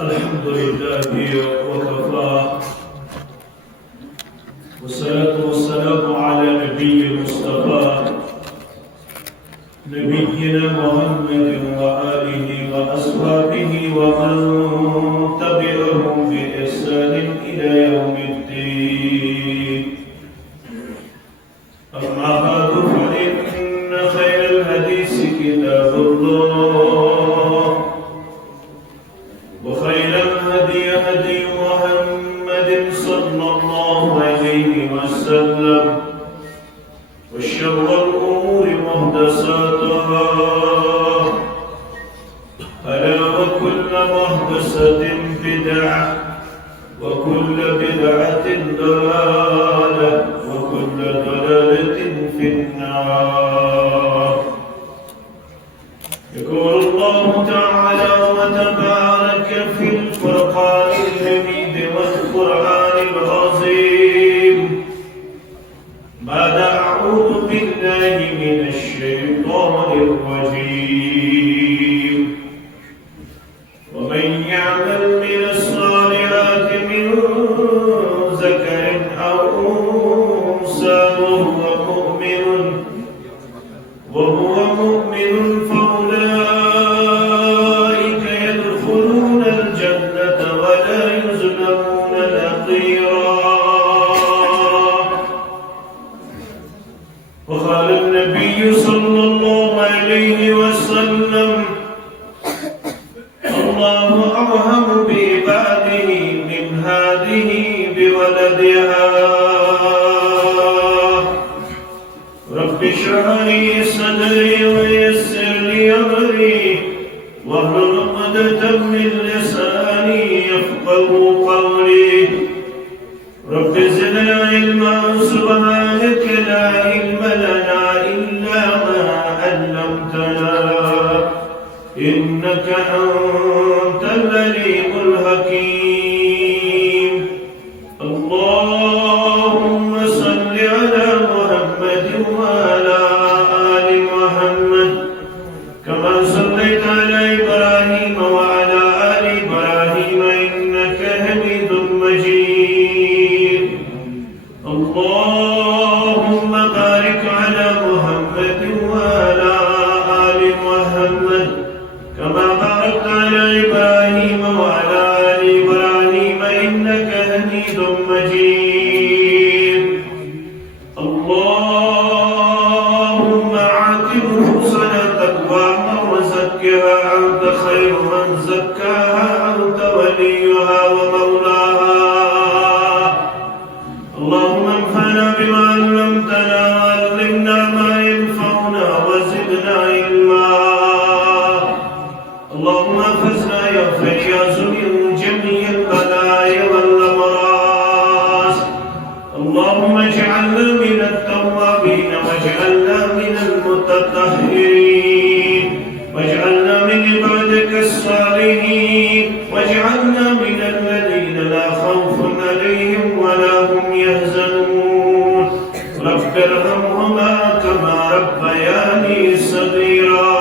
الحمد لله وكفى والصلاة والسلام على نبي المصطفى نبينا محمد وآله وأصحابه ومن تبعهم بإحسان إلى يوم الدين. أما بعد فإن خير الحديث كتاب الله وخير الهدي هدي محمد صلى الله عليه وسلم وشر الأمور محدثاتها ألا وكل محدثة بدعة وكل بدعة ضلالة وكل ضلالة في النار. يقول الله تعالى وتبارك في الفرقان الحميد والقرآن العظيم بعد أعوذ بالله من الشيطان الرجيم ومن يعمل من الصالحات من ذكر أو أنثى وهو مؤمن فأولئك يدخلون الجنة ولا يظلمون نقيرا. وقال النبي صلى الله عليه وسلم الله أرحم بعباده من هذه بولدها. رب اشرح لي صدري ويسر لي أمري واحلل عقدة من لساني يفقهوا قولي. رب زدنا علما سبحانك لا علم لنا إلا ما علمتنا إنك أنت العليم الحكيم. اللهم صل على محمد وعلى آل محمد كما صليت على إبراهيم وعلى آل إبراهيم إنك حميد مجيد. اللهم بارك على محمد وعلى آل محمد كما باركت على إبراهيم وعلى آل إبراهيم إنك حميد مجيد. اللهم آت نفوسنا تقواها وزكها أنت خير من زكاها أنت وليها ومولاها. اللهم انفعنا بما علمتنا وعلمنا ما ينفعنا وزدنا علما. اللهم احفظنا يا فياض من جميع البلايا والأمراض. اللهم اجعلنا من التوابين واجعلنا من المتطهرين واجعلنا من عبادك الصالحين واجعلنا من الذين لا خوف عليهم ولا هم يحزنون. رب ارحمهما كما ربياني صغيرا.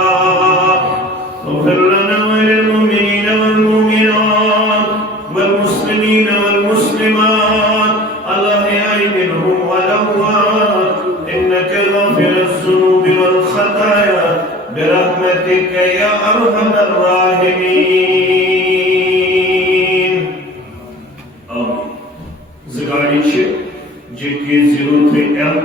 واغفر لنا وللمؤمنين والمؤمنات والمسلمين والمسلمات الأحياء منهم والأموات إنك غافر الذنوب والخطايا برحمتك يا أرحم الراحمين. Zagadici JK03M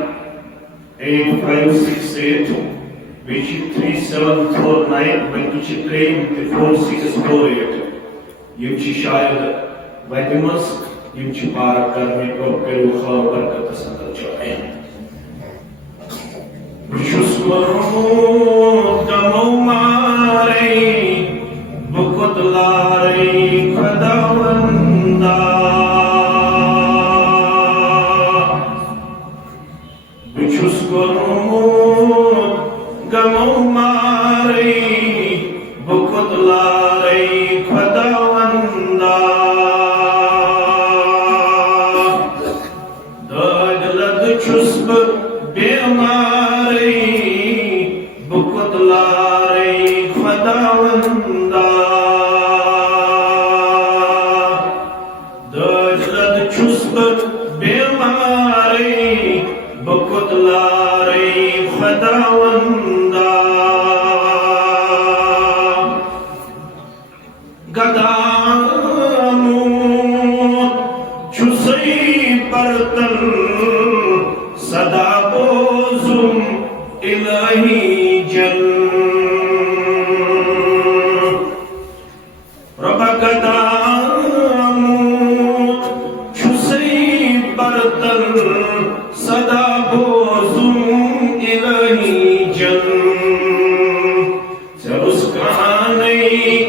8568 which 3749 which claim 4648 yimchi shayad vadimas yimchi parak karne ko peru kha barakat sanat chahe Bishusmaru damo mare bukut lare khadawanda Bishusmaru damo mare bukut lare khadawanda Dadlad chusb bemare bukut lare بکتلارے خداوندا گداموت چھسی برتن صدا بوزم الہی جل رب گداموت چھسی برتن صدا بوزم الہی جل سرس کہانی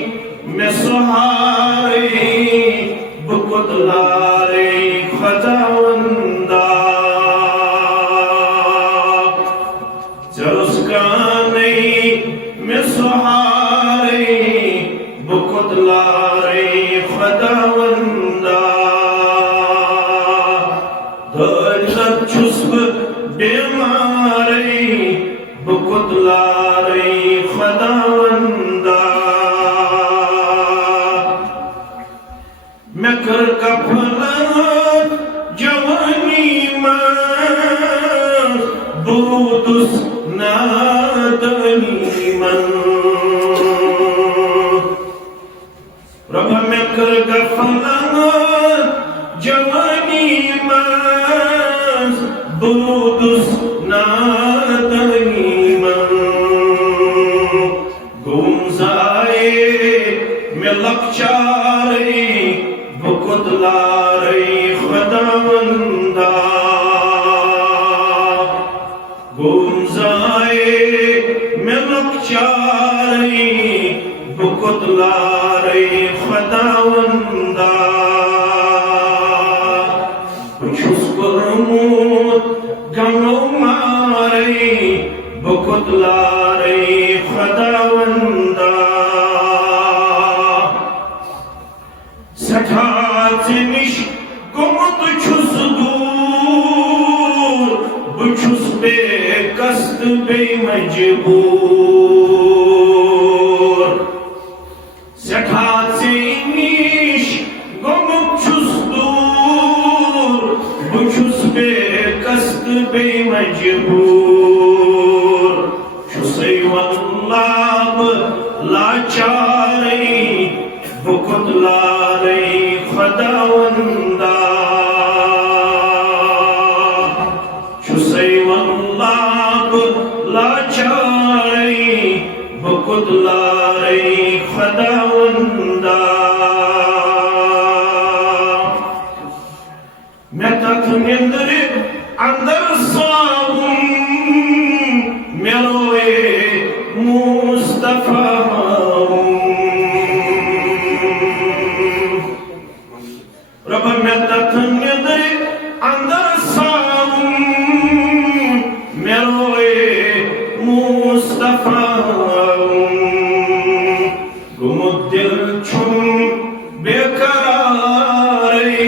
میں سہارے بکتلارے خداوندا سرس کہانی میں سہارے بکتلارے خداوندا دلت چھسب بیمارے بکتلارے خداوندا میں کر کپلت جوانی من برودس نادنی من رب میں کر کپلت جوانی من برودس نادنی من گمزائے میں لکچارے بکتلارے خداوندا گمزائے میں لکچارے بکتلارے خداوندا چھس کرموت گنو مارے بکتلارے خداوندا سٹھات نش گمت چھس دور بچھس بے قصد بے مجبور سٹھات نش گمت چھس دور بچھس بے قصد بے مجبور چھسی واللہ لاچارے بکتلارے خداوندا چھسی واللہ لاچارے بکتلارے خداوندا میں تک نندر اندر ساؤں میں روئے مصطفیٰ رب میں تک نندر اندر ساؤں میں روئے مصطفیٰ گمت دل چھم بے قرارے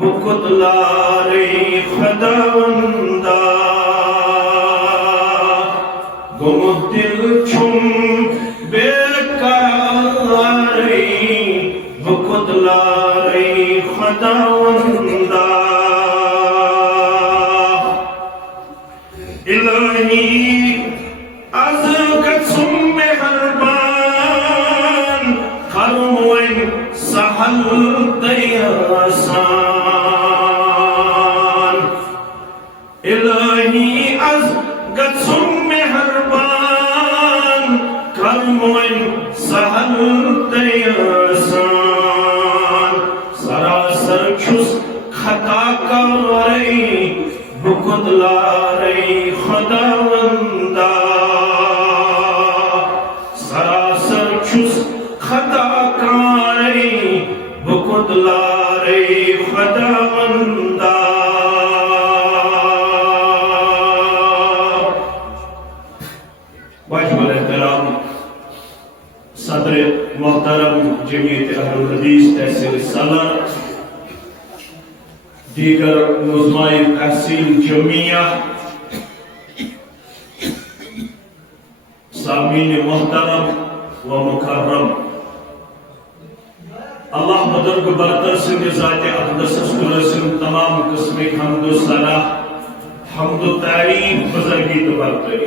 بکتلارے خداوندا گمت دل چھم بے قرارے بکتلارے خداوندا الہی از قسم مہربان خلوین سہل دیاسان الہی از قسم مہربان خلوین سہل دیاسان سراسر چھس خطا کارے بکتلارے خداوندا سراسر چھس خطا کارے بکتلارے خداوندا واجب الاحترام صدر محترم جمعیت اہل الحدیث تحصیل سالار دیگر نظمائے تحصیل جمعیہ سامعین محترم و مکرم اللہ بزرگ برتر سند ذات اقدس کو رسم تمام قسم حمد و ثنا حمد و تعریف بزرگی تو برتری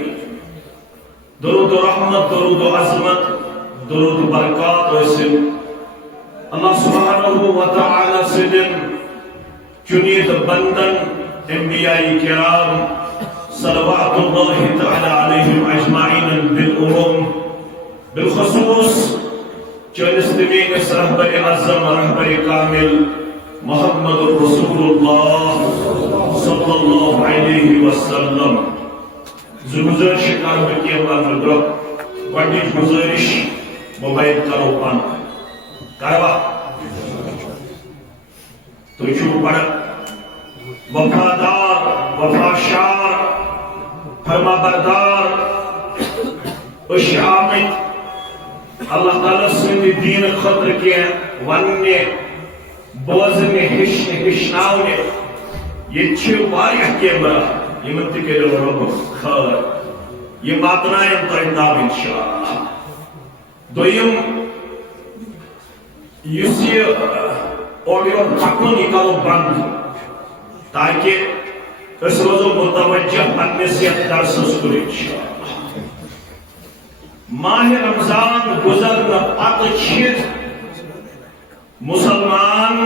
درود و رحمت درود و عظمت درود و برکات و اسم اللہ سبحانہ و تعالی سے دن چنید بندن انبیاء کرام صلوات اللہ تعالی علیہم اجمعین بالعموم بالخصوص چونس تمین اس رہبر اعظم رہبر کامل محمد رسول اللہ صلی اللہ علیہ وسلم گزارش کرو کہ اللہ گۄڈنِچ گزارش موبائل کرو بند کروا تُہۍ چھِو بڑٕ وفادار وفاشار فرما بردار أسۍ چھِ آمٕتۍ اللہ تعالیٰ سٕنٛدِ دیٖنہٕ خٲطرٕ کینٛہہ وننہِ بوزنہِ ہیٚچھنہِ ہیٚچھناونہِ ییٚتہِ چھِ واریاہ کیمرا یِمن تہِ کٔرِو رۄب خٲر یِم واتناین تۄہہِ تام اِنشاءاللہ دوٚیِم یُس یہِ اورٕ یورٕ پکنُن یہِ کرو بنٛد تاکہِ أسۍ روزو متوجہ پننِس یتھ درسس کُن اِنشاءاللہ ماہ رمضان گزرنہٕ پتہٕ چھِ مسلمان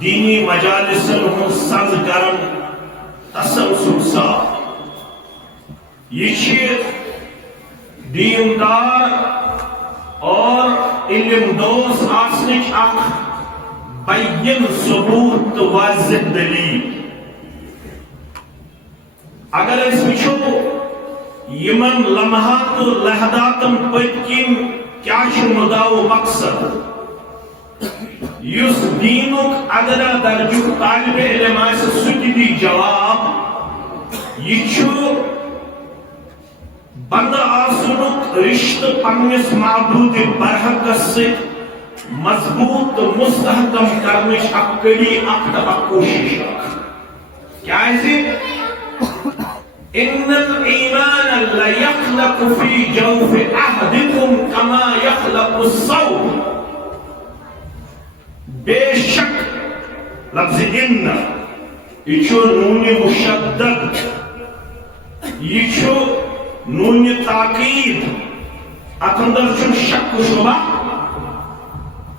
دینی مجالسن ہُنٛد سنٛز کران تسلسل سان یہ چھ دیندار اور علم دوز آسنچ اخ بین ثبوت تو واضح دلیل اگر اس وچھو یمن لمحات و لحظاتن پتکن کیا چھ مدعا و مقصد یس دینک ادنا درجک طالب علم آسہ سہ تہِ دی جواب یہ چھُ بندہ آسنک رشتہ پننس معبود برحقس سۭتۍ مضبوط تو مستحکم کرنٕچ اکھ کڑی اکھ تہٕ اکھ کوشش کیازِ ان الایمان لیخلق فی جوف احدکم کما یخلق الثوب بے شک لفظ ان یہ چھو نون مشدد یہ چھو نون تاکید ات اندر چھو شک و شبہ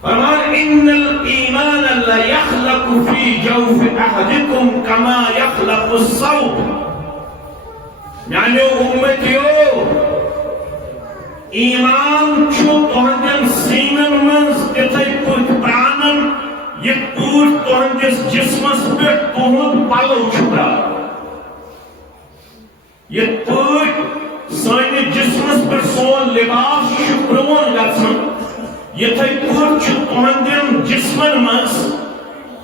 فرمان ان الایمان لیخلق فی جوف احدکم کما یخلق الثوب یعنی امتیو ایمان چھو تہندین سینن منز اتھے پٲٹھۍ پرانن یتھ پٲٹھۍ تہندس جسمس پٮ۪ٹھ تہنٛد پلو چھُ پران یتھ پٲٹھۍ سٲنِس جسمس پٮ۪ٹھ سون لباس چھُ پرٛون گژھان یتھے پٲٹھۍ چھُ تہندین جسمن منز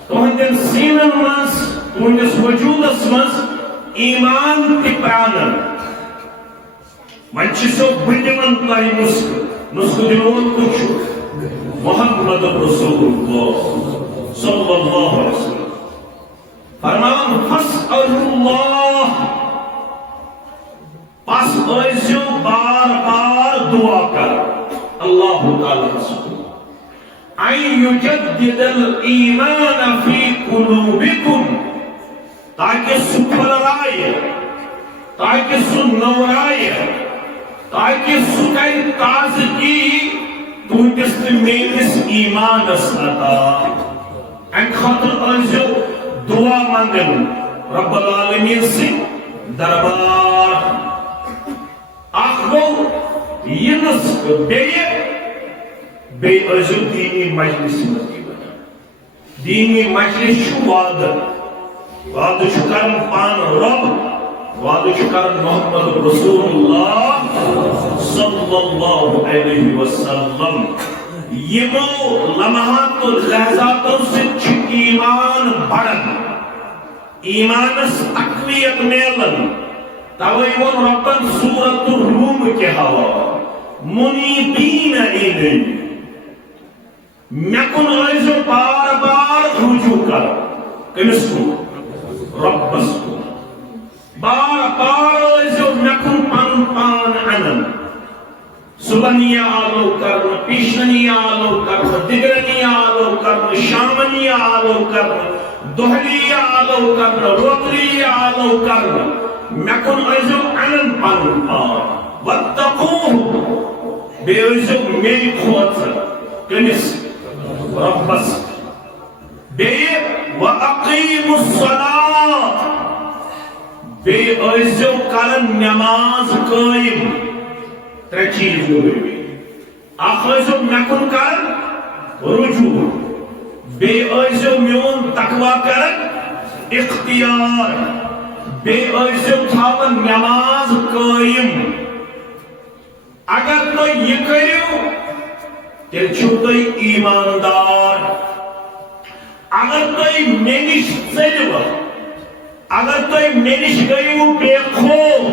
تہندین سینن منز تہندس وجوٗدس منز ایمان تہِ پرانن وۄنۍ چھِ سو بہٕ دِوان تۄہہِ نسخہٕ دِوان تُہۍ چھِو محمد رسول اللہ صلی اللہ علیہ وسلم فرمان فاسألوا اللہ پس ٲسِو بار بار دعا کر اللہ تعالیٰ رسول ان یجدد الایمان فی قلوبکم تاکہ سُہ پھٔلرایہِ تاکہ سُہ نورایہِ تاکہ سُہ کرِ تازگی تُہنٛدِس تہٕ میٲنِس ایمانس عطا امہِ خٲطرٕ ٲسۍزیو دعا منگان رب العالمین سٕنٛدۍ دربار اکھ گوٚو یہِ نسخہٕ بیٚیہِ ٲسۍزیو دیٖنی مجلسہِ منٛز یِوان دیٖنی مجلس چھُ وعدٕ چھُ کران پانہٕ رب وعدٕ چھُ کران محمد رسول اللہ صلی اللہ علیہ وسلم یمو لمحات و لحظاتوں سے چھُ ایمان بڑھن ایمانس تقویت میلن توے وون ربن سورۃ الروم کے حوالہ منیبین الیہ مےٚ کُن ٲسۍزیو بار بار رجوع کران کٔمِس کُن ربس کُن بار بار ٲسۍزیو مےٚ کُن پنُن پان انان صبح نِیا آلو کرنہٕ پیشن نِیا آلو کرنہٕ دِگرٕ نِیا آلو کرنہٕ شامنی آلو کرنا دہلی آلو کرنا روتری آلو کرنا مکن ازو انن پنن پان واتقوه بے ازو میری خوتر کمس ربس بے وَأَقِيمُ الصَّلَاةِ بے ازو کرن نماز قائم ترے چیز ہوئی اخ ازو مکن کرن رجوع بے ازو میون تقوی کرن اختیار بے ازو تھاون نماز قائم اگر تو یہ کریو تیل چھو تو ایماندار اگر تو مینش چلو اگر تو مینش گئیو بے خوف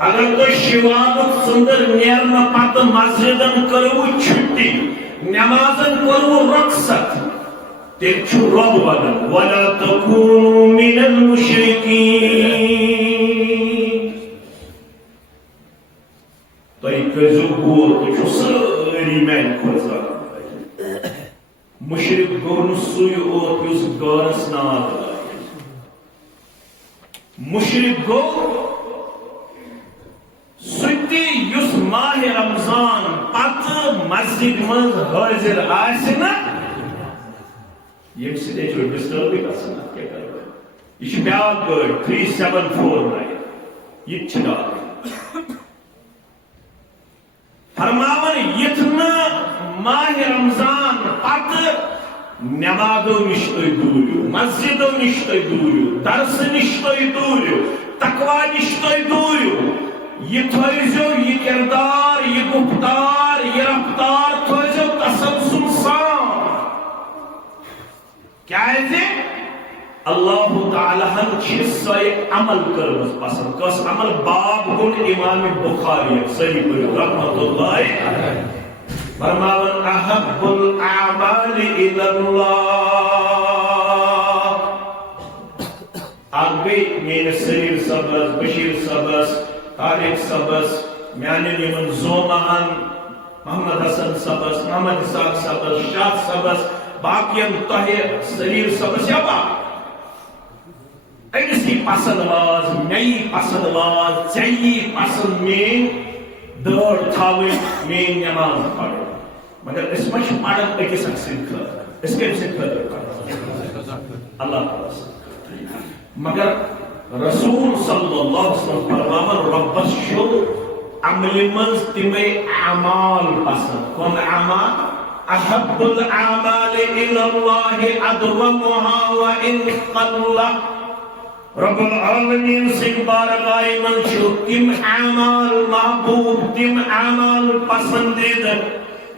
اگر تو شیوانک سندر نیرنا پات مسجدن کرو چھٹی نمازن کرو رقصت تیل چھو رب ونن وَلَا تَكُونُوا مِنَ الْمُشْرِكِينَ تو ایک زبور تو چھو ساری میں کھوزا مشرک گون سوی اوت یس گارس ناد مشرک گو ستی یس ماہ رمضان پت مسجد من حاضر آسنا یم ستے چھو ڈسٹرب بھی کرسنا کیا کرو یہ بیاک گرد 3749 یہ چھنا فرماون یتنا ماہ رمضان پت نمازو نشتوی دوریو مسجدو نشتوی دوریو درس نشتوی دوریو تقوی نشتوی دوریو یہ تھوئیزو یہ کردار یہ گفتار یہ رفتار تھوئیزو تسلسل سان کیا ہے جی اللہ تعالیٰ ہم چھسائی عمل کرمز پسند کس عمل باب کن امام بخاری صحیح پر رحمت اللہ فرماون احب الاعمال الى اللہ اگبی مین سریر سبز بشیر سبز طارق سبز میانی نیمن زومان محمد حسن سبز محمد اسحاق سبز شاہ سبز باقین تحیر سریر سبز یا باق ایسی پسند واز نئی پسند واز چاہیے پسند میں دور تھاوے میں نماز پڑھے مگر اس مش پڑھن پہ کس اکسن کر اس کے اکسن کر اللہ تعالیٰ مگر رسول صلی اللہ علیہ وسلم فرماون ربس شو عمل منز تمہیں اعمال پسند کون اعمال احب الاعمال الى اللہ ادومها وان قل رب العالمین سنگ بارگائی من چھو تم اعمال محبوب تم اعمال پسندید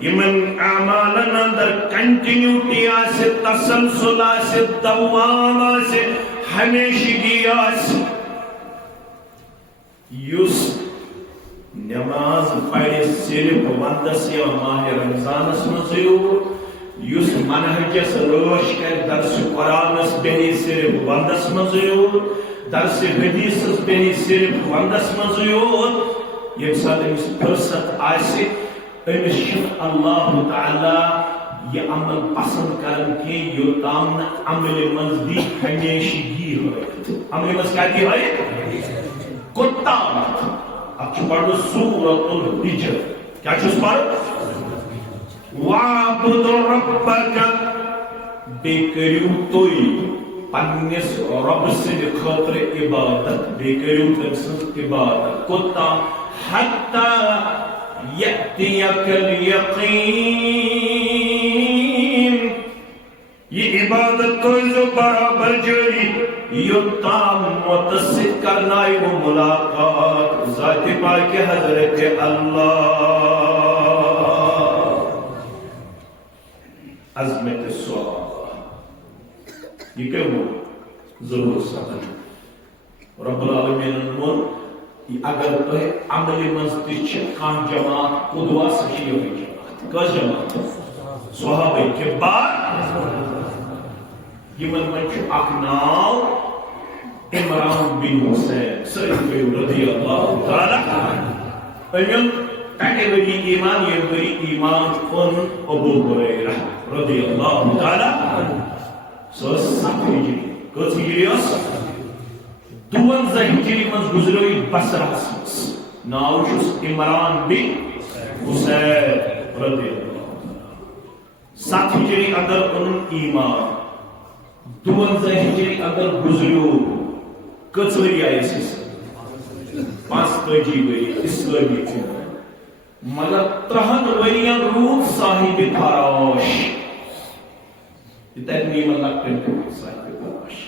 یمن اعمالن اندر کنٹینیوٹی آسے تسلسل آسے دوام آسے ہمیشگی آسے یس نماز پڑھے صرف وندس یا ماہ رمضانس مزیو یس منہجس روش کر درس قرآنس بہی صرف وندس مزیو درس حدیثس بہی صرف وندس مزیو یم ساتھ امس فرصت آسے امس شف اللہ تعالی یہ عمل پسند کرن کہ یو تام عمل منزدی ہمیشگی ہوئے عمل منز کیا دی ہوئے کتا اب چھو پڑھو سورۃ الحجر کیا چھو پڑھو وَعْبُدُ رَبَّكَ بے کریو توئی پنیس رب سے خطر عبادت بے کریو تنسل عبادت کتا حتی یأتیک الیقین یہ عبادت تو جو برابر جوری یتام متصد کرنائی و ملاقات ذات پاک حضرت اللہ عظمت سوال یہ کیا ہو ضرور ساتھ رب العالمین انمون اگر تو عمل مزدچ کان جماعت قدوہ سکی ہوئی جماعت کس جماعت صحابہ کے بعد یہ منچ اکناو عمران بن حسین سید رضی اللہ تعالی امین تاکہ وری ایمان یہ وری ایمان ان ابو ہریرہ رضی اللہ تعالی سو 7 ہجری کس ہجری اس 52 ہجری من گزرو بصرہ مز ناو چھس عمران بن حسین رضی اللہ 7 ہجری اندر ان ایمان 52 ہجری اندر گزرو کس وری آئے اس 55 وری اسلامی مگر 30 ورین روح صاحب فراش یہ ترمیم اللہ کرتے صاحب فراش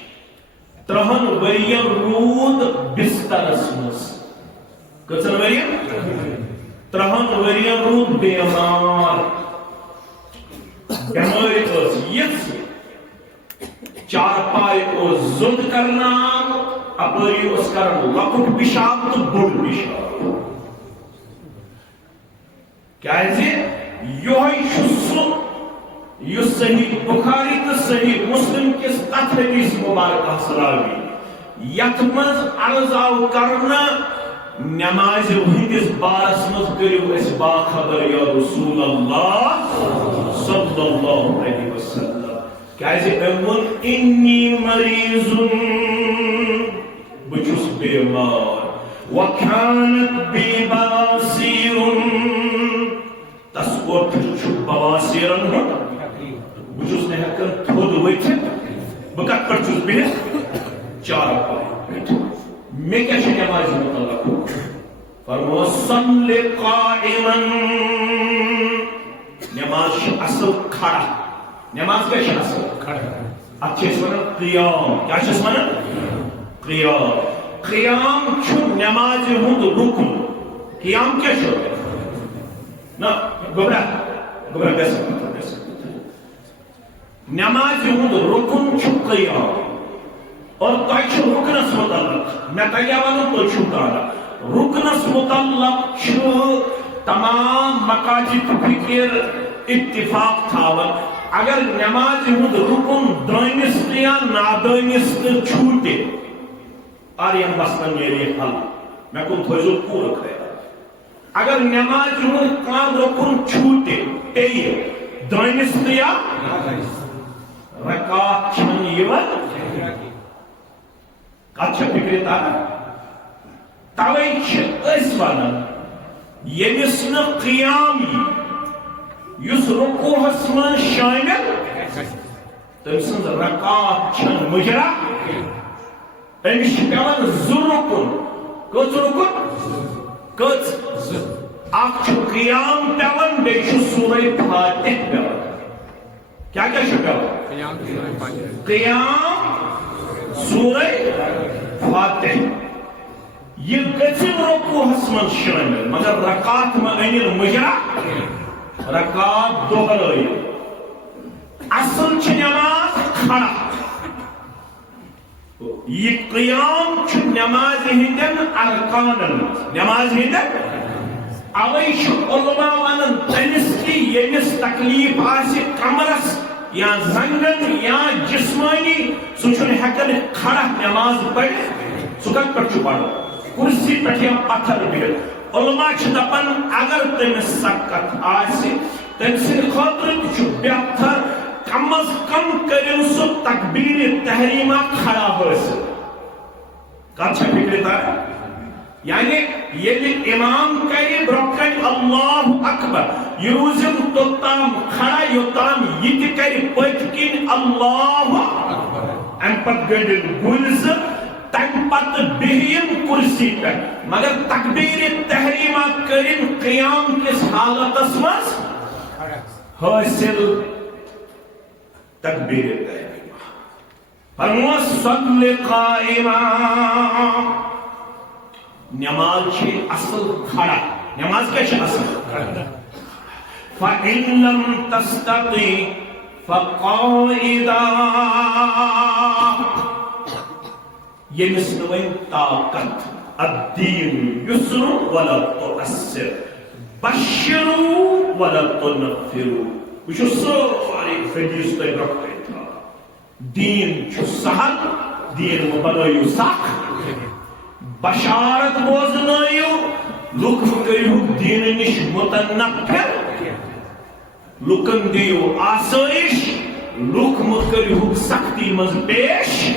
30 ورین روح بستر اسمس کچھ ورین 30 ورین روح بیمار بیماری اس یہ چار پائے کو زند کرنا اپری اس کرن لکٹ پیشاب تو بڑ پیشاب کیازِ یہوے چھُ یُس صحیح بخاری تو صحیح مسلم کس تتھ حدیث مبارکہ راوی یتھ منٛز عرض آو کرنہٕ نماز ہندس بارس مز کریو اس باخبر یا رسول اللہ صلی اللہ علیہ وسلم کیازِ امن انی مریض بچس بیمار وکانت بی بواسیر تسکوت چھُ بواسیرن بچس نہ ہیکان تھوٚد ؤتھِتھ بہٕ کتھ پٮ۪ٹھ چھُس بِہِتھ چارپاے پٮ۪ٹھ میں کیا چھُ نماز متعلق فرمو صلی قائما نماز چھِ اصل کھڑا نماز کیا چھِ اصل کھڑا اتھ چھِ أسۍ ونان قیام کیا چھِ أسۍ ونان قیام قیام چھُ نماز ہُنٛد رکن قیام کیا چھُ نہ گبرا بیس نماز ہُنٛد رکن چھُ قیام اور تۄہہِ چھُ رُکنس متعلق میں کیا ونان تُہۍ چھُو تاران رُکنس متعلق چھُ تمام مقاصد فکر اتفاق تھاون اگر نماز ہُنٛد رُکن دٲنِس تہِ یا نادٲنِس تہِ چھوٗٹہِ آرین مسئلہ نیرے حل میں کن تھوزو پورا خیال اگر نماز ہُنٛد کانٛہہ رُکن چھوٗٹہِ پیٚیہِ دٲنِس تہِ یا رکعت چھنہٕ یِوان کتھ چھِ فکرِ تاران توے چھِ أسۍ ونان ییٚمِس نہٕ قیام یی یُس رکوعس منٛز شٲمِل تٔمۍ سٕنٛز رکعت چھنہٕ مُجرا أمِس چھِ پیٚوان زٕ رُکُن کٔژ رُکُن کٔژ اکھ چھُ قیام پیٚوان بیٚیہِ چھُ سورہ فاتح پیٚوان کیا کیا چھُ پیٚوان قیام سورہ فاتح یہ گژھِ رکوعس منٛز شٲمِل مگر رکعت ما أنِل مُجرا رکعت دۄہرٲیِتھ اصل چھِ نماز کھڑا یہ قیام چھُ نماز ہندین ارکانن نماز ہندین اوے چھُ علماء ونان تٔمِس تہِ ییٚمِس تکلیف آسہِ کمرس یا زنگن یا جسمانی سُہ چھُنہٕ ہیٚکان کھڑا نماز پٔرِتھ سُہ کتھ پٮ۪ٹھ چھُ پران کرسی پٮ۪ٹھ یا پتھر بِہِتھ علماء چھِ دپان اگر تٔمِس سکت آسہِ تٔمۍ سٕنٛدِ خٲطرٕ تہِ چھُ بہتر کم از کم کٔرِو سُہ تکبیر تحریمہ کھڑا حٲصِل کتھ چھےٚ فکرِ تران یعنی ییٚلہِ امام کرِ برٛونٛہہ کنہِ اللہ اکبر یہِ روٗزِن توٚتام کھڑا یوٚتام یہِ تہِ کرِ پٔتۍ کِنۍ اللہ امہِ پتہٕ گٔنٛڈِن گُلۍ زٕ تمہِ پتہٕ بِہِن کرسی پٮ۪ٹھ مگر تکبیر تحریمہ کٔرِن قیام کِس حالتس منٛز حٲصِل تکبیر تحریمہ فرمو صلی قائما نماز چھِ اصل کھڑا نماز کیا چھِ اصل کھڑا فَإِن لَمْ تَسْتَطِعْ فَقَاعِدًا ییٚمِس نہٕ وۄنۍ طاقت الدین یسر ولا تُعسر بشروا ولا تنفروا بہٕ چھُس سورُے حدیث تۄہہِ برٛونٛہہ کنہِ تھاوان دیٖن چھُ سہل دیٖن مہٕ بنٲیِو سخ بشارت بوزنٲیِو لوک کریو دین نش متنفر لوکن دیو آسائش لوک کریو سختی مز پیش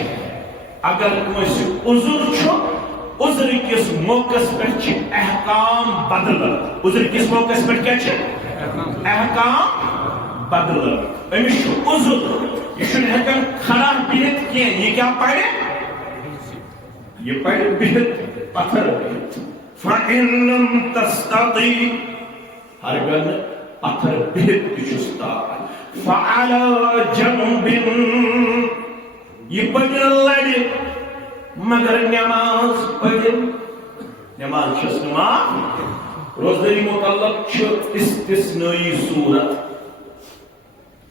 اگر کنس عذر چھو عذر کس موقع پر احکام بدل عذر کس موقع پر کیا احکام بدل امس عذر یہ ہکان کھڑا بہت کی یہ کیا پڑھے یہ پڑھے بہت پتھر بہت فَإِن لَمْ تَسْتَطِعْ ہرگن پتھر بہت کچھستا فَعَلَى جَنْبٍ یہ پڑھن لڑی مگر نماز پڑھن نماز چھس نماز روزداری متعلق چھو استثنائی صورت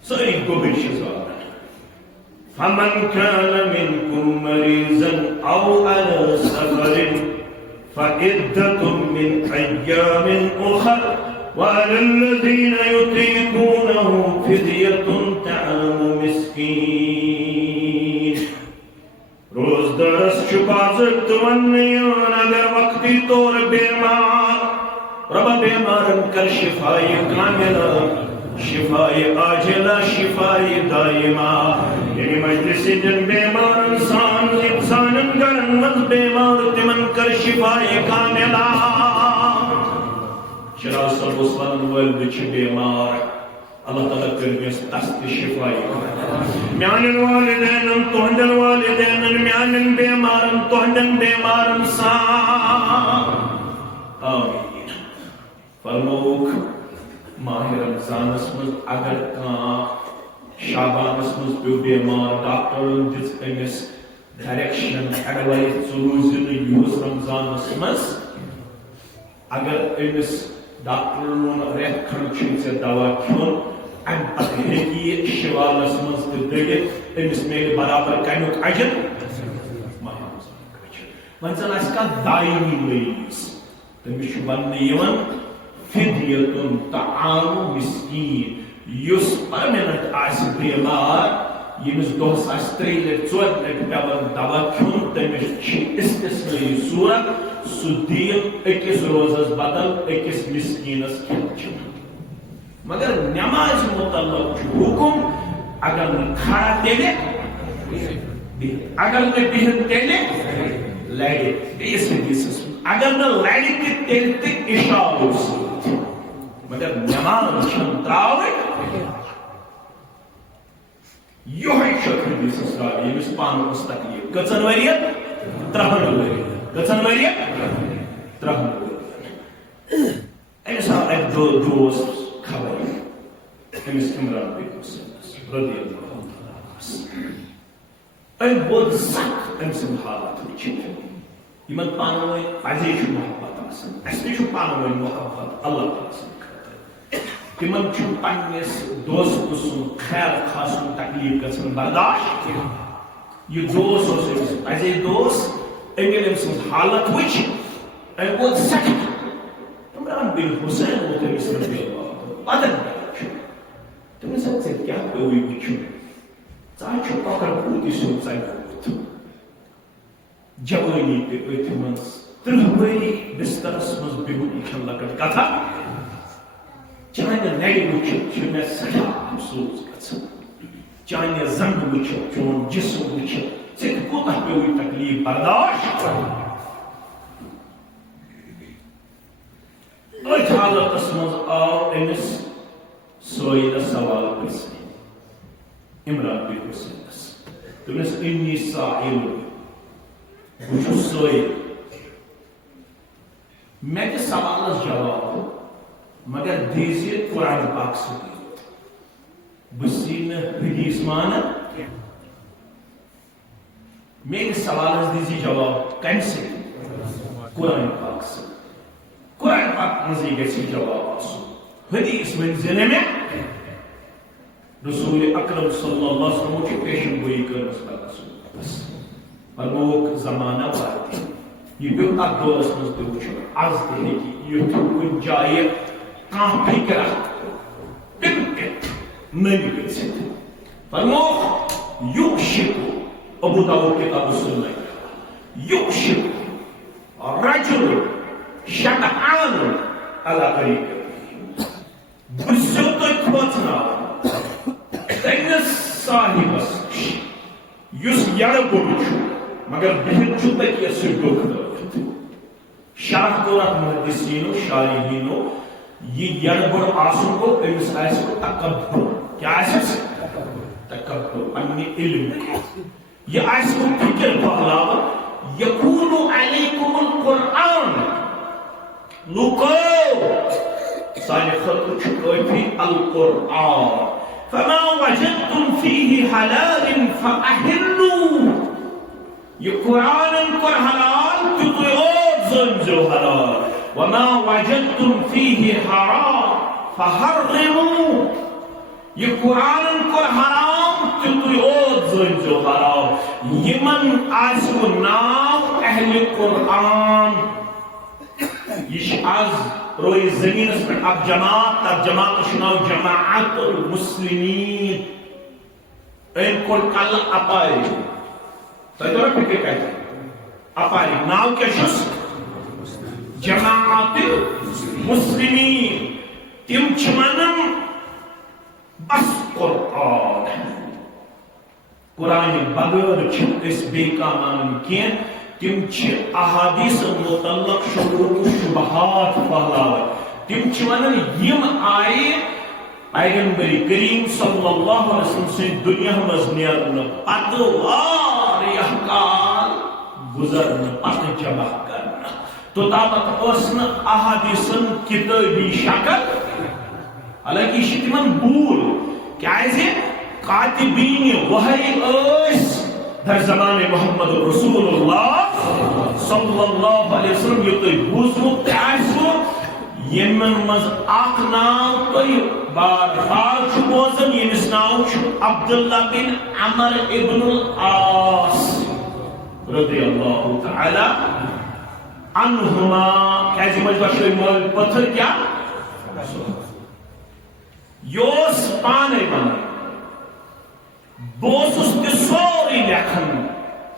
ساری گوبر شزار فَمَنْ كَانَ مِنْكُمْ مَرِيضًا أَوْ عَلَى سَفَرٍ فَعِدَّةٌ مِّنْ أَيَّامٍ أُخَرَ وَعَلَى الَّذِينَ يُطِيقُونَهُ فِدْيَةٌ طَعَامُ مِسْكِينٍ روزدارس چھپازت تمنیان اگر وقتی طور بیمار رب بیمارن کر شفائی کاملہ شفائی عاجلہ شفائی دائمہ یعنی مجلس جن بیمار انسانن کرن مز بیمار تمن کر شفائی کاملہ شراء صاحب اسوان والد چھ بیمار اللہ تعالیٰ کرنیس تست شفائی میانن والدین تہندن والدین میانن بیمارن تہندن بیمارن سان آمین فرموک ماہ رمضان اسمز اگر کان شعبان اسمز پیو بیمار ڈاکٹرن دس امس ڈائریکشن ایڈوائز ضرور یوز رمضان اسمز اگر امس ڈاکٹرن ریت کھنچن سے دوا کھون ام پتہ ہیکی شوال اسمز دڑت امس میل برابر کمیک اجر ماہ رمضان کا اجر منزل اس کا دائمی مریض تمس ون یون فدیتن طعام مسکین یس پرمنٹ آس بیمار یمس دہس آس 3 لٹ 4 لٹ پیون دوا کھون تمس استثنائی صورت سہ دین اکس روزس بدل اکس مسکینس کھین مگر نماز متعلق حکم اگر کھڑا تیلے اگر بہن تیلے لڑے بیس حدیث اگر لڑی تیلے تک اشارہ سے مگر نماز چھن تراوے یہ شک حدیث اسرار یمس پانو اس تکلیف کچن وریت 3 وریت کچن وریت 3 وریت امس آو ایک دوست خبر امس عمران بن حسین رضی اللہ عنہ ام بود سخت ام سن حالات وچھت یمن پانو پزے چھ محبت آسان اس تہ چھ پانو محبت اللہ تعالی تمن چھ پنس دوست سن خیر خاصن تکلیف گژھن برداشت یہ دوست اس پزے دوست ام سن حالت وچھ ام بود سخت عمران بن حسین وہ تمس رضی اللہ بدن تمس سے کیا کوئی وچھ چاچو پکر پوتی سن سائیکل جوانی پہ ات منز 3 وری بسترس مز بہن کھن لکٹ کتھا چانہ نئی وچھت چھ مے سٹھا افسوس گژھان چانہ زنگ وچھت چون جسم وچھت ژے کوتاہ پیوی تکلیف برداشت ات حالتس مز آو امس سوئل سوال پرژھنہِ عمران بن حسینس تمس انی سائل بچ سوئل میں کہ سوالس جواب مگر دیزی قرآن پاک سے بسین حدیث مانا میرے سوالس دیزی جواب کم سے قرآن پاک سے قرآن پاک مزی گیسی جواب آسو حدیث منزل میں رسول اکرم صلی اللہ علیہ وسلم کی پیشن گوئی کرنس کا رسول بس فرموک زمانہ وارد یہ بیو اک دورس مز تہ وچھو از تہ ہیکی یہ کن جائے کان فکر نمی گژھتھ فرموک یوشک ابو داؤد کتاب السنہ یوشک رجل شطعان علی طریق بزو تو کھوچنا تینس صاحبس یس یڑ بڑھ مگر بہت چھو تک یہ سردوک دارت شرح کورات محدثینو شارحینو یہ یڑ بڑھ آسن کو امس آئیس کو تکبر کیا آئیس تکبر انی علم یہ آئیس کو فکر پہلاوا یکون علیکم القرآن لوکو سانی خلق چھکوئی فی القرآن فما وجدتم فیہ حلال فأحلوا یہ قرآن کر حلال تو کوئی اور زنجو حلال وما وجدتم فیہ حرام فحرموا یہ قرآن کر حرام تو کوئی اور زنجو حرام یمن آسو نام اہل قرآن یہ آز روی زمین اس پر اب جماعت شناو جماعت المسلمین ان کو کل اپاری تو ادھر فکر کہتے ہیں اپاری ناو کیا شس جماعت مسلمین تم چمنم بس قرآن بغیر چھت اس بے کامان کین تم چھ احادیث متعلق شبہات و شبہات پہلاوت تم چھ ونن یم آئے پیغمبر کریم صلی اللہ علیہ وسلم سے دنیا مز نیرن پتہ واریاہ کال گزرن پتہ جمع کرنا تو تابت اسن احادیثن کتابی شکل حالانکہ یہ تمن بول کیازِ کاتبین وحی اس در زمان محمد رسول اللہ صلی اللہ علیہ وسلم یہ تو بوزمت آسو یمن مز اخ نام تو بار بار چھو بوزن یمس نام چھو عبداللہ بن عمر ابن العاص رضی اللہ تعالی عنہما کیسی مجھوہ شوئی مول پتھر کیا یوس پانے بنا بوسس کے سوری لیکن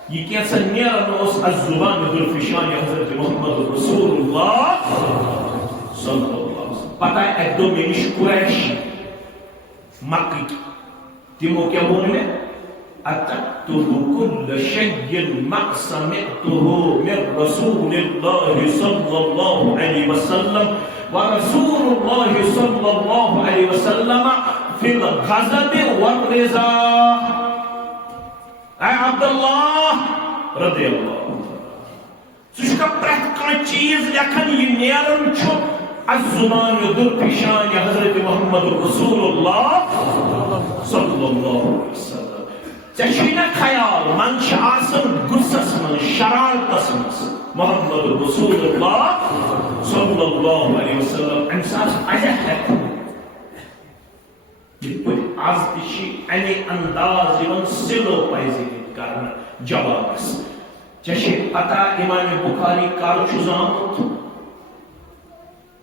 یہ کیسا نیرن اس الزبان ذوالفشان حضرت محمد رسول اللہ صلی اللہ علیہ وسلم پتہ ہے ایک دو منش قریش مکی تیمو کیا بولنے اتکتب کل شیء ما سمعته من رسول اللہ صلی اللہ علیہ وسلم ورسول اللہ صلی اللہ علیہ وسلم فی الغضب والرضا اے عبداللہ رضی اللہ سوچکا پرہت کان چیز لیکن یہ نیرن چھو الزمان ذوالفشان حضرت محمد رسول اللہ صلی اللہ علیہ وسلم چشینا خیال منش آسن گسس من شرارتس من محمد رسول اللہ صلی اللہ علیہ وسلم انساس عجب ہے یہ پوری آز تشی اینی انداز یون سلو پائزی کرنا جواب اس چشی پتا امام بخاری کار چوزامت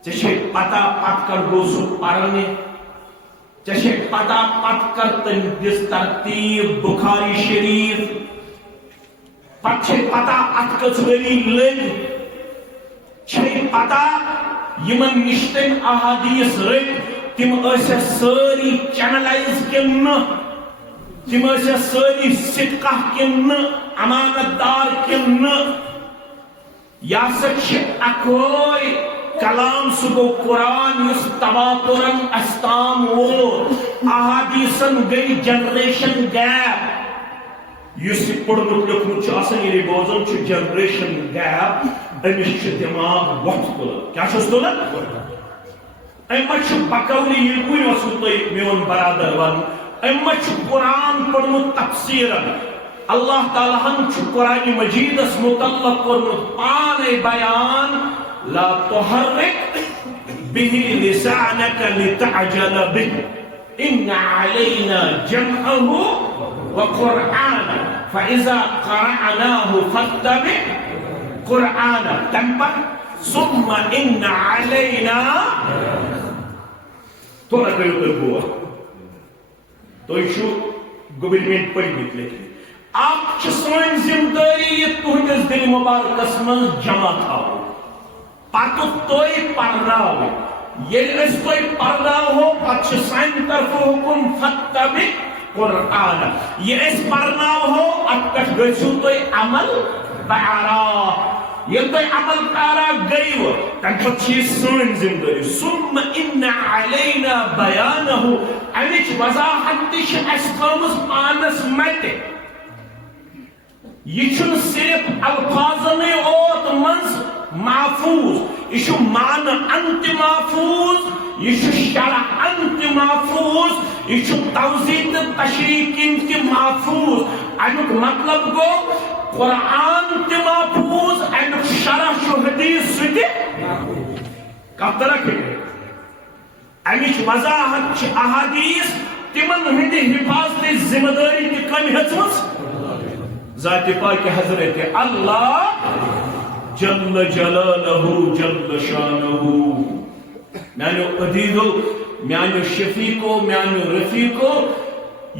چشی پتا پت کر گوسو پرنے چشی پتا پت کر تندس ترتیب بخاری شریف پچھے پتا اتکس وری لگ چھے پتا یمن نشتن احادیث رک تم ایسے ساری چینلائز کن تم ایسے ساری صدقہ کن امانت دار کن یا سچ اکوئی کلام سگو قرآن یس تواترن استام وہ احادیثن گئی جنریشن گیپ یس پڑھنک لکھنک چاسن یہ بوزن چھ جنریشن گیپ امس چھ دماغ وقت تلن کیا چھس تلن امس چھ بکولی یہ کوئی وصول تو میون برادر ون امس چھ قرآن پڑھنک تفسیرن اللہ تعالیٰ ہم چھ قرآن مجید اس مطلق کرنک پانے بیان لا تحرک به لسانك لتعجل به ان علينا جمعه وقرآنه فإذا قرأناه فاتبع قرآنه تنبه ثم إن علينا تو نہ کہو تو ہوا تو شو گورنمنٹ پڑھ نکلے آپ سوئن ذمہ داری یہ تہندس دل مبارکس من جمع تھاو پتہ تُہۍ پرناوٕنۍ ییٚلہِ أسۍ تُہۍ پرناوہو پتہٕ چھُ سانہِ طرفہٕ حُکم فَاتَّبِع قرآن یہ أسۍ پرناوہو اَتھ پٮ۪ٹھ گٔژھِو تُہۍ عمل پیارا ییٚلہِ تُہۍ عمل پیارا گٔیوٕ تَمہِ پتہٕ چھِ یہِ سٲنۍ ذمہٕ دٲری ثُمَّ إِنَّ عَلَيْنَا بَيَانَهُ اَمِچ وضاحت تہِ چھِ اَسہِ تھٲومٕژ پانس مَتہِ یہ چھُنہٕ صرف الفاظنٕے اوت منٛز محفوظ یہ چھُ معنہٕ ان تہِ محفوظ یہ چھُ شرعن تہِ محفوظ یہ چھُ توضیح تہٕ تشریح کِنۍ تہِ محفوظ امیُک مطلب گوٚو قرآن تہِ محفوظ امیُک شرح چھُ حدیث سُہ تہِ کتھ طرح امِچ وضاحت چھِ احادیث تِمن ہٕنٛدِ حفاظتٕچ ذمہٕ دٲری تہِ کٔمۍ ہیژمٕژ ذات پاک حضرت اللہ جل جلالہ جل شانہ میانو عزیزو میانو شفیقو میانو رفیقو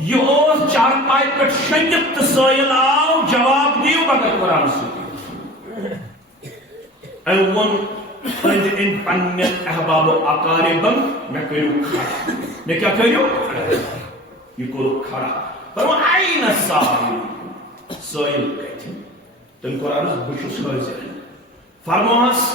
یہ اوس چارپائی پہ شنگت تو سائل آو جواب دیو بغیر قرآن سکی ایون پند ان پنن احباب و اقاربن میں کرو کھڑا میں کیا کرو یہ کرو کھڑا پر وہ آئین سائل سائل کہتے تم قرآن بشس حاضر فرماس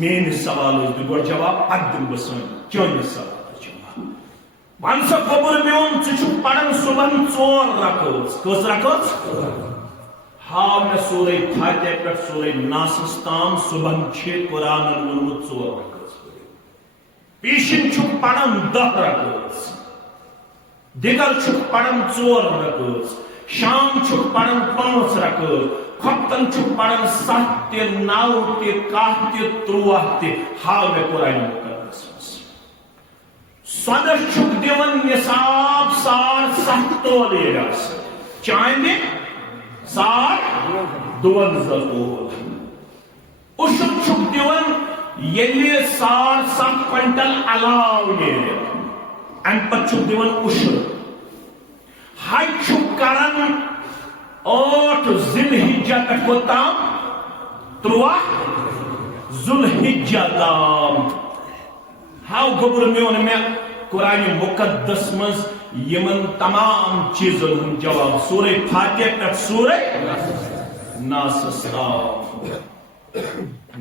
میرے سوال گو جواب پتہ دم بسان چون سوال جواب ون سا قبر میون ٹھیک پڑھن صبح 4 رکعت کس رکعت ہاں میں سورہ فاتحہ پہ سورہ ناس تام صبح قرآن ونمت 4 رکعت پیشن چھک پڑھن 10 رکعت دیگر چھک پڑھن 4 رکعت شام چھک پڑھن 5 رکعت خطن چھک پڑھن 7 تے 9 تے 10 تے 13 تے ہاں میں قرآن مقدس صدر چھک دیون نصاب 7.5 تولے راس چاندے 7.52 تول اشر چھک دیون یلی 7.5 کوئنٹل علاو نیرے ام پت چھک دیون اشر حج چھک کرن 8 ذی الحجہ تک کوتام 3 ذو الحجہ تام ہاو گبر میون میں قرآن مقدس مز یمن تمام چیزن ہم جواب سورہ فاتحہ تک سورہ ناس تام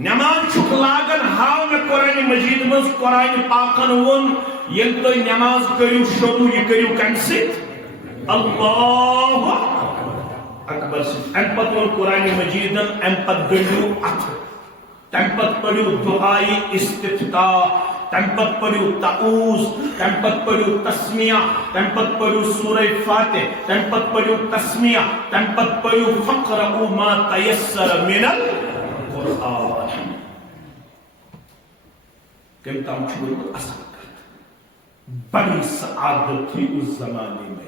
نماز چھک لاگن ہاو میں قرآن مجید مز قرآن پاکن ون یل تو نماز کریو شروع یہ کریو کنسیت اللہ اکبر ام پت قرآن مجیدن ام پت گنڈو ات تم پت پڑھو دعائی استفتاح تم پت پڑھو تعوذ تم پت پڑھو تسمیہ تم پت پڑھو سورہ فاتح تم پت پڑھو تسمیہ تم پت پڑھو فقرؤ ما تیسر من القرآن کم تام چھوڑو اصل بڑی سعادت تھی اس زمانے میں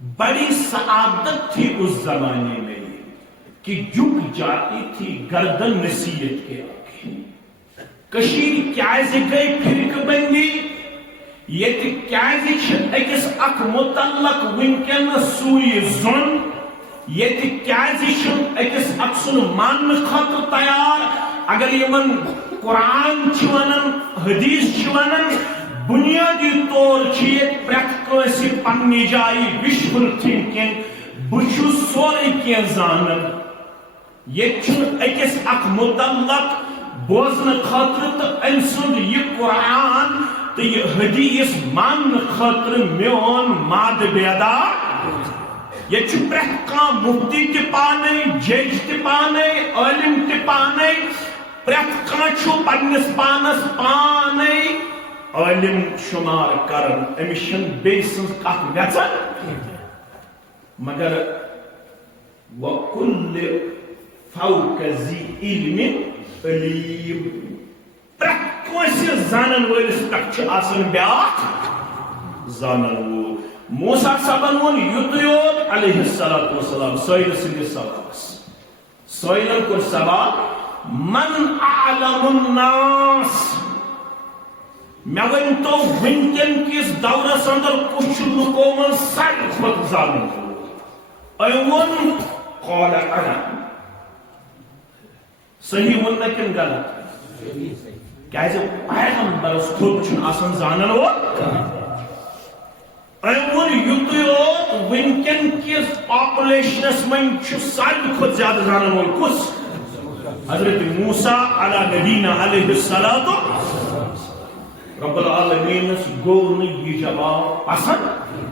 بڑی سعادت تھی اس زمانے میں کہ جھک جاتی تھی گردن نصیحت کے آگے کشیر کیازِ گئی فرق بندی یہ کیازِ چھ اکس اک متعلق ونکن سوئی زن یہ کیازِ چھ اکس اک سن مان خط تیار اگر یمن قرآن چھ ونن حدیث چھ ونن بنیادی طور چیت پریت کنسی پنی جائی وشفل تھنکنگ بچو سوری کیا زانن یہ چھن اکس اک متعلق بوزن خاطر تو انسان یہ قرآن تو یہ حدیث مان خاطر میون ماد بیدار یہ چھن پریت کام مفتی تی پانے جج تی پانے علم تی پانے پریت کام چھو پنس پانس پانے عالم شمار کرن امیشن بیسن کت ویژن مگر وَكُلِّ فَوْقَ ذِي عِلْمٍ عَلِيمٍ پرٛٮ۪تھ کٲنٛسہِ زانن وٲلِس پٮ۪ٹھ چھُ آسان بیٛاکھ زانن وول موسیٰ صٲبن ووٚن یُتُے یوت علیہ الصلاۃ والسلام سٲیلہٕ سٕنٛدِس سوالس سٲیلن کوٚر سوال من اعلم الناس میں ونتو ونکن کس دورس اندر کچھ لوگوں من ساری خود زانن ایون قال انا صحیح ون کن غلط کیازِ پیغمبرس تھوٚد چھُنہٕ آسان زانن وول أمۍ ووٚن یُتُے یوت وٕنکٮ۪ن کِس پاپولیشنس منٛز چھُ ساروی کھۄتہٕ زیادٕ زانن وول کُس حضرت موسیٰ علی نبینا علیہ الصلاۃ رب العالمینس گوٚو نہٕ یہِ جواب پسند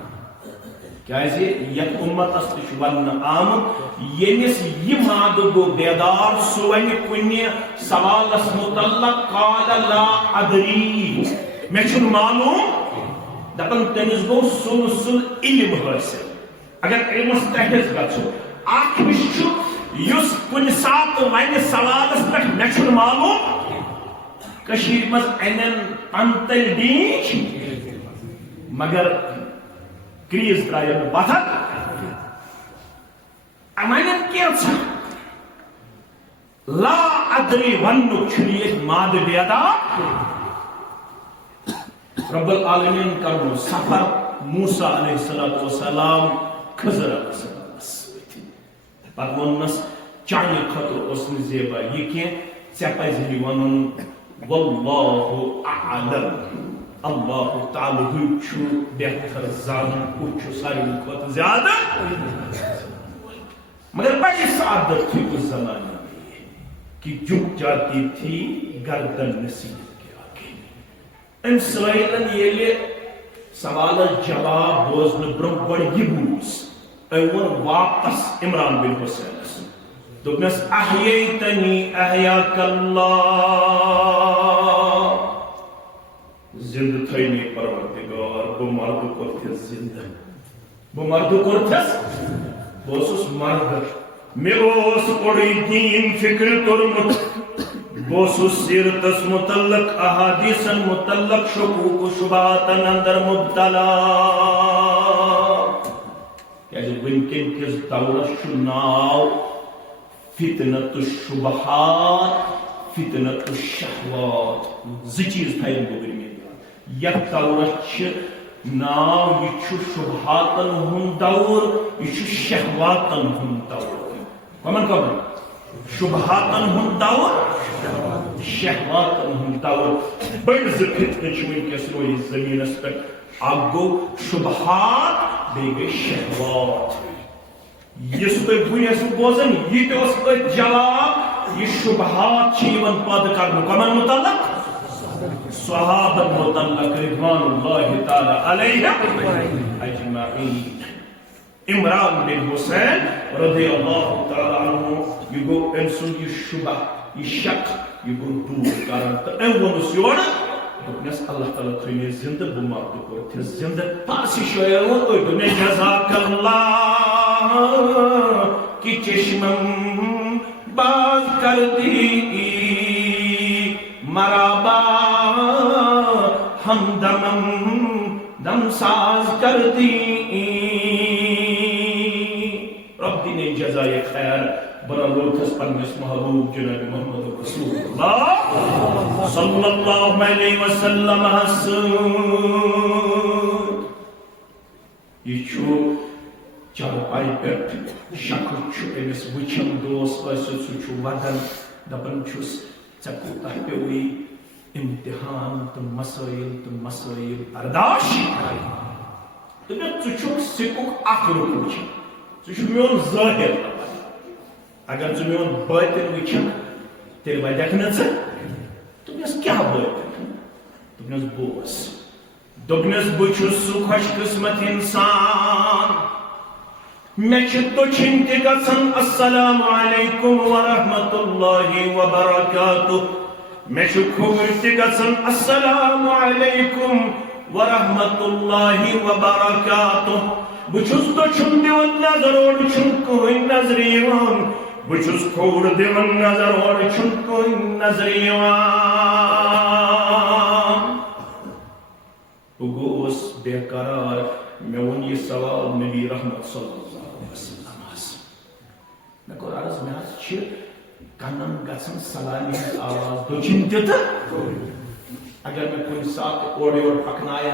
کیازِ یتھ اُمتس تہِ چھُ وننہٕ آمُت ییٚمِس یہِ مادٕ گوٚو بیدار سُہ وَنہِ کُنہِ سوالس متعلق قال لا ادری مےٚ چھُنہٕ معلوم دپان تٔمِس گوٚو سُلسُل علم حٲصِل اگر علمس تحت گژھو اکھ ہِش چھُ یُس کُنہِ ساتہٕ وَنہِ سوالس پٮ۪ٹھ مےٚ چھُنہٕ معلوم کٔشیٖرِ منٛز اَنن پنتٕلۍ ڈیٖنچ مگر کریٖز ترٛایَن نہٕ پتھر وَنن کینٛژھا لا ادری وننُک چھُنہٕ ییٚتہِ مادٕ بیدار رب العالمین کرنو سفر موسیٰ علیہ السلام خضر علیہ السلام سۭتۍ پتہٕ ووٚننس چانہِ خٲطرٕ اوس نہٕ زیبا یہِ کینٛہہ ژےٚ پزِ ونُن واللہ اعلم اللہ تعالیٰ چھُ بہتر زانن کُس چھُ ساروی کھۄتہٕ زیادٕ مگر بڑے سعادت تھی اس زمانے میں کہ جھک جاتی تھی گردن نصیحت کے آگے ان سوائلن ییٚلہِ سوالس جواب بوزنہٕ برونٛہہ گۄڈٕ یہِ بوٗز أمۍ ووٚن واپس عمران بن حسینس دوٚپنس احییتنی احیاک اللہ زندٕ تھٲینی پروردگار بہٕ مرد کوٚرتھس زندٕ بہٕ مرد کوٚرتھس بہٕ اوسُس مرد مےٚ اوس اوٚڑُے دیٖن فکر توٚرمُت بہٕ اوسُس سیرتس متعلق احادیثن متعلق شکوک و شبہاتن اندر مبتلا کیازِ وٕنکٮ۪ن کِس دورس چھُ ناو فتنۃ الشبہات فتنۃ الشہوات زٕ چیٖز تھاین بہٕ ؤنمٕتۍ یتھ دورس چھِ ناو یہِ چھُ شبہاتن ہُنٛد دور یہِ چھُ شہواتن ہُنٛد دور کمن کمن شبہاتن ہُنٛد دور شہواتن ہُنٛد دور بٔڑۍ زٕ فتنہٕ چھِ وٕنکٮ۪س رویِتھ زٔمیٖنس پٮ۪ٹھ اکھ گوٚو شبہات بیٚیہِ گٔے شہوات یُس تُہۍ وٕنۍ ٲسِو بوزان یہِ تہِ اوس أتھۍ جواب یہِ شبہات چھِ یِوان پٲدٕ کرنہٕ کمن متعلق صحابہ متعلق رضوان اللہ تعالی علیہم اجمعین عمران بن حسین رضی اللہ تعالی عنہ یہ گو أمۍ سُنٛد یہِ شبہ یہِ شک یہِ گوٚو دوٗر کران تہٕ أمۍ ووٚنُس یورٕ دوٚپنس اللہ تعالیٰ تھٲینی زندٕ بہٕ مرد کوٚرتھس زندٕ فارسی شٲعر ووٚن أتھۍ دوٚپنس جزاک اللہ کہ چشمم باز کر دی مرابا ہمدمم دم ساز کر دی رب دینے جزائے خیر برا لوٹس پنس محبوب جناب محمد رسول اللہ صلی اللہ علیہ وسلم حسن یہ چھو چارپائی پٮ۪ٹھ شکل چھُ أمِس وٕچھان دوس ٲسِتھ سُہ چھُ ودان دپان چھُس ژےٚ کوٗتاہ پیوٚوُے امتحان تہٕ مسٲیل برداشت دوٚپُن ژٕ چھُکھ سِکُک اکھ رُک وٕچھان ژٕ چھُکھ میون ظٲہِر اگر ژٕ میون بٲطِن وٕچھکھ تیٚلہِ وَدٮ۪کھ نہٕ ژٕ دوٚپنس کیٛاہ بٲطِن دوٚپنس بوز دوٚپنس بہٕ چھُس سُہ خۄش قٕسمت اِنسان مےٚ چھِ دٔچھِنۍ تہِ گژھان السلام علیکُم ورحمۃ اللہ وبرکاتہ مےٚ چھُ کھووُر تہِ گژھان السلام علیکُم ورحمۃ اللہ وبرکاتہ بہٕ چھُس دٔچھُن دِوان نظر اورٕ چھُنہٕ کٕہٕنۍ نظرِ یِوان بہٕ چھُس کھووُر دِوان نظر اورٕ چھُنہٕ کٕہٕنۍ نظرِ یِوان بہٕ گوٚوُس بے قرار مےٚ ووٚن یہِ سوال نبی رحمت صلی اللہ علیہ وسلم مےٚ کوٚر عرض مےٚ حظ چھِ کنن گژھان سلامی ہٕنٛز آواز دٔچھِنۍ تہِ تہٕ اگر مےٚ کُنہِ ساتہٕ اورٕ یورٕ پکنایا